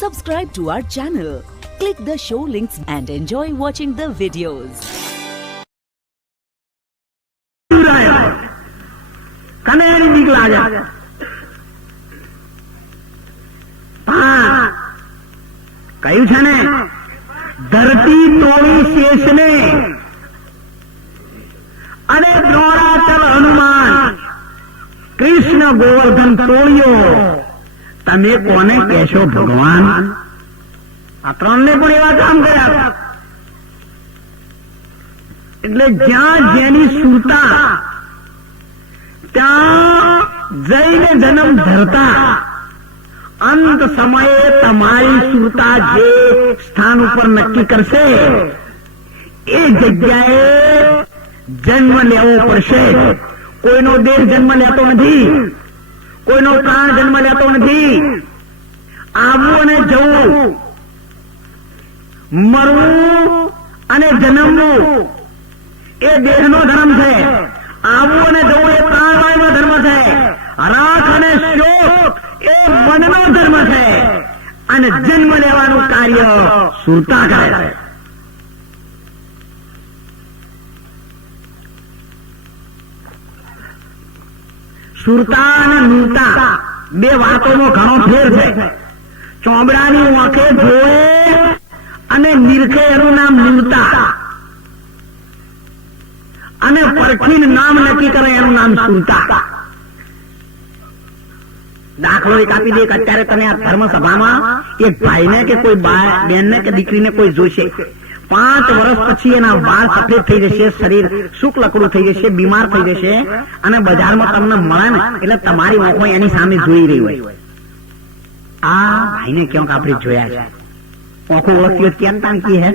Subscribe to our channel, click the show links and enjoy watching the videos. કનેરી નીકળા જા કહ્યું છે ને ધરતી તોડી શેષને અને દ્રોણાચલ હનુમાન કૃષ્ણ ગોવર્ધન તોડ્યો. તમે કોને કહેશો ભગવાન? આ ત્રણને પણ એવા કામ કર્યા. એટલે જ્યાં જેની સુરતા ત્યાં જઈને જન્મ ધરતા અંત સમયે તમારી સુરતા જે સ્થાન ઉપર નક્કી કરશે એ જગ્યાએ જન્મ લેવો પડશે. કોઈનો દેહ જન્મ લેતો નથી, કોઈનો પ્રાણ જન્મ લેતો નથી. આવવું અને જવું, મરવું અને જન્મવું એ દેહનો ધર્મ છે. આવવું અને જવું એ પ્રાણવાયુનો ધર્મ છે. રાખ અને શોક એ મનનો ધર્મ છે. અને જન્મ લેવાનું કાર્ય સુરતા કરે છે. સુરતા અને નૂરતા બે વાતોમાં ઘણો ફેર છે. ચોમડાની આંખે જોવે અને નિરખે એનું નામ નૂરતા, અને પરખીને નામ નક્કી કરે એનું નામ સુરતા. દાખલો એક આપી દે કે અત્યારે તમે આ ધર્મ સભામાં એક ભાઈને કે કોઈ બેનને કે દીકરીને કોઈ જોશે, 5 વર્ષ પછી એના વાળ સફેદ થઈ જશે, શરીર શુક્લકડું થઈ જશે, બીમાર થઈ જશે, અને બજારમાં તમને મળે ને એટલે તમારી આંખો એની સામે જોઈ રહી હોય. આ ભાઈને ક્યાંક આપણે જોયા છે. આંખો ઓળખતી હોય કેમ તાણકી હે,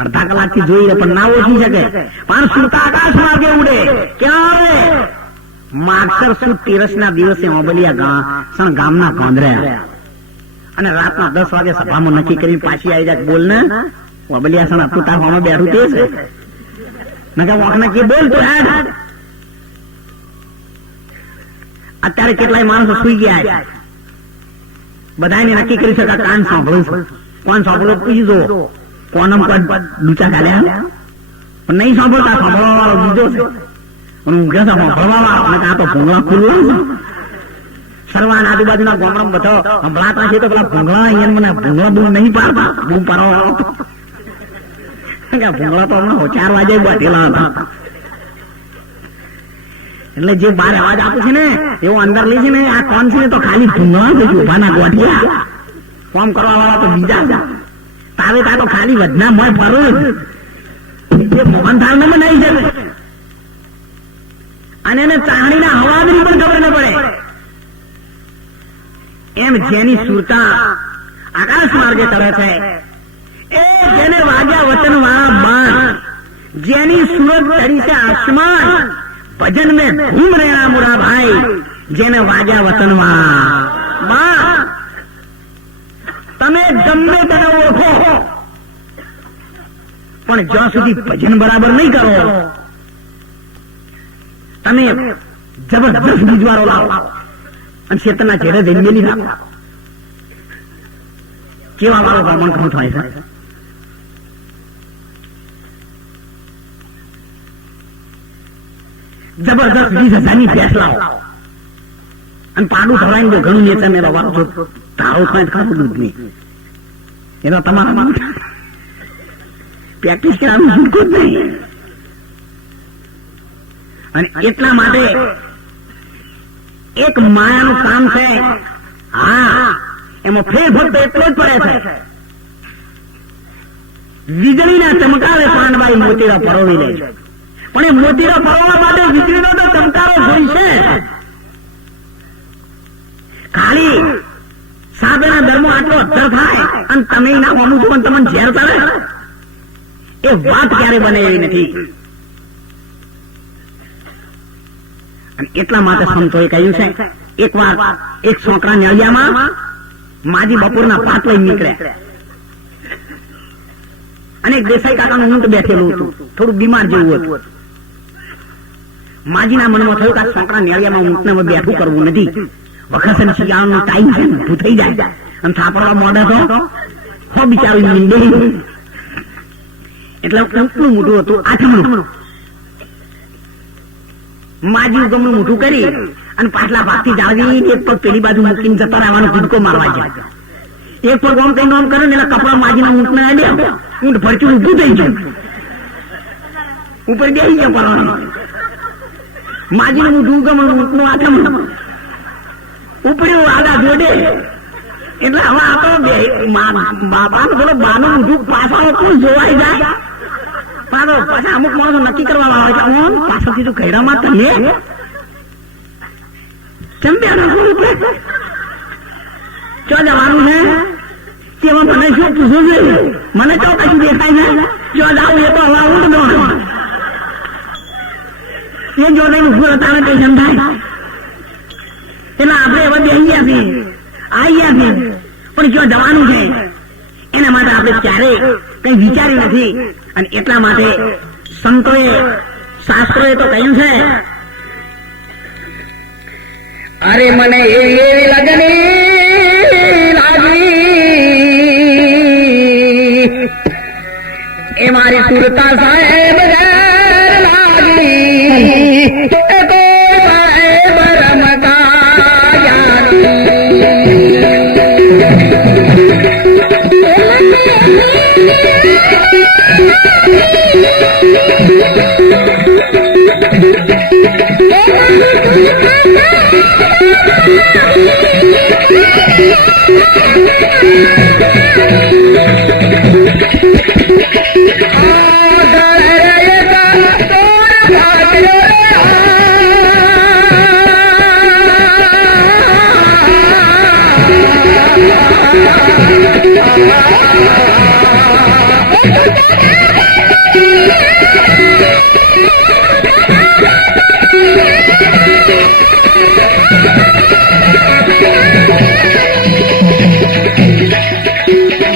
અડધા કલાકથી જોઈ રહે પણ ના ઓળખી શકે. પણ સુરતા આકાશ માર્ગે ઉડે. ક્યાં આવે? માગસર સુદ 13ના દિવસે ઓબલિયા ગામના ગોંદરે અને રાતના 10 વાગે સભામાં નક્કી કરીને પાછી આવી જાય. બોલ ને ઓબલિયા સણ તું તાર હોમાં બેઠું તે છે નકા વોખના કે બોલ તું હેડ. અત્યારે કેટલાય માણસો સુઈ ગયા છે. બધાને નક્કી કરી શકા કાન સાંભળું છું. કોણ સાંભળો પૂછી દો. કોનમ કોઈ લૂચા ચાલ્યા પણ નહીં સાંભળતા. સાંભળવા વાળો બીજો છે. ઊંઘે છે સાંભળવા વાળો. આ તો ભૂંગળા ખુલ્લા સર્વાન આજુબાજુના ગામડામાં બધો સંભળાતા છે. તો પેલા ભૂંગળા અહીંયા મને ભૂંગળા બૂમ નહીં પાડતા. બૂમ પાડો ભૂંગળા તો હમણાં 4 વાગે બાંધેલા હતા. એટલે જે બહાર અવાજ આપે છે ને એવો અંદર લે છે ને આ કોણ છે તો ખાલી ભૂંગળા છે. ઉભાના ગોઠિયા કામ કરવા વાળા તો બીજા. તારે તા તો ખાલી વધના મોય ફરું જે મોહનથાળ ને બનાવી છે અને એને ચાહણીના હવાની પણ ખબર ન પડે. એમ જેની સુરતા આકાશ માર્ગે કરે છે એ જેને વાગ્યા વચન વાળા બાણ, જેની સુરત ચડી છે આસમાન, ભજન મેં ઘૂમ રહ્યા મુરા ભાઈ, જેને વાગ્યા વચન વાળા બાણ. તમે ગમે તેને ઓળખો પણ જ્યાં સુધી ભજન બરાબર નહીં કરો તમે જબરદસ્ત બીજવારો લાવો અને ચેતના ચહેરે જન્મેલી રાખો. કેવા વાળો બ્રાહ્મણ ઘણું થાય છે. જબરદસ્ત 20,000ની ભેંસ લાવો અને પાડું ધરાઈને દો. ઘણું નેચર ને રવા ધારો થાય ખાવું દૂધ નહીં. એનો તમારા પ્રેક્ટિસ કરવાનું છૂટકો જ નહીં. અને એટલા માટે એક માયાનું કામ છે. હા, એમાં ફેર ફક્ત એટલો જ પડે છે. વીજળીના ચમકારે પાંડવાઈ મોતીરા પરોવી લે છે. પણ એ મોતીરા પરોવા માટે વીજળીનો તો ચમકારો જોઈશે. ખાલી સાબેના ધર્મો આટલો અધર થાય અને તમે ના અમુક પણ તમને ઝેર કરે એ વાત ક્યારે બને એવી નથી. અને એટલા માટે સંતોએ કહ્યું છે એક વાર એક છોકરા નળિયામાં માજી બપોરના 5 લઈને નીકળ્યા અને એક દેસાઈ કાકાનું ઊંટ બેઠેલું હતું, થોડું બીમાર જેવું હતું. માજીના મનમાં થયું કે આ છોકરા નળિયામાં ઊંટને બેઠું કરવું નથી. વખત શિયાળાનો ટાઈમ છે, ઊભું થઈ જાય અને થાપડવા મોઢે તો હો બિચારું મીંડે. એટલે કેટલું મોટું હતું, આઠમણું. માજી ગમનું મોટું કરી અને પાછલા ભાગથી જાળવી એક પગ પેલી બાજુ મૂકીને જતા રહેવાનો કૂદકો મારવા છે. એક પગ ઓમ કઈ ઓમ કરે ને એટલે કપડા માજીને ઊંટને અડ્યો, ઊંટ ભરચું ઊભું થઈ ગયું, ઉપર બેસી ગયો પડવાનો. માજીને ઊંધું ગમણ, ઊંટનું આઠમણું ઉપડ્યું આગા જોડે. એટલે હવે આ તો બાબાને બોલો બાનું ઊંધું પાછળ કોઈ જોવાઈ જાય. પાછા અમુક માણસો નક્કી કરવામાં આવે છે, ઓમ પાછળથી તું ઘેરામાં તમે ચંદ્યા ચો જવાનું છે તેમાં મને શું પૂછવું છે? મને તો કશું દેખાય છે. જો જાવું એ તો હવા ઉઠ દો એ જોડે ઉભું તારે ટેન્શન થાય. એટલે આપણે હવે બેસી ગયા છીએ, આવી ગયા છીએ, પણ જો જવાનું છે એના માટે આપણે ક્યારેય કઈ વિચાર્યું નથી. અને એટલા માટે સંતોએ શાસ્ત્રોએ તો કહ્યું છે, અરે મને એવી લગની લાગી એ મારી સુરતા સાહેબ લાગી એ તો સાહેબ રમતા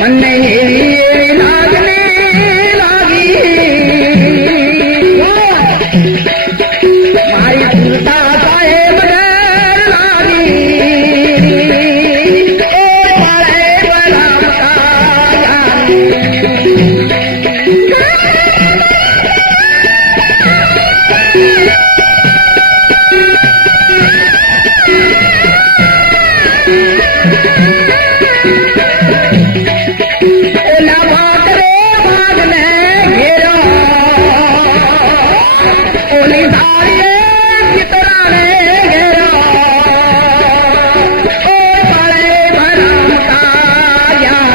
મને એવી લાગણી લાગી મારી સુરતા સાહેબ લાગી એ સાહેબ ઓલા ભાગરે ભાગને ઘેરો ઓલી ધારીએ ચિતરાને ઘેરો એ પાળે ભરમતા યા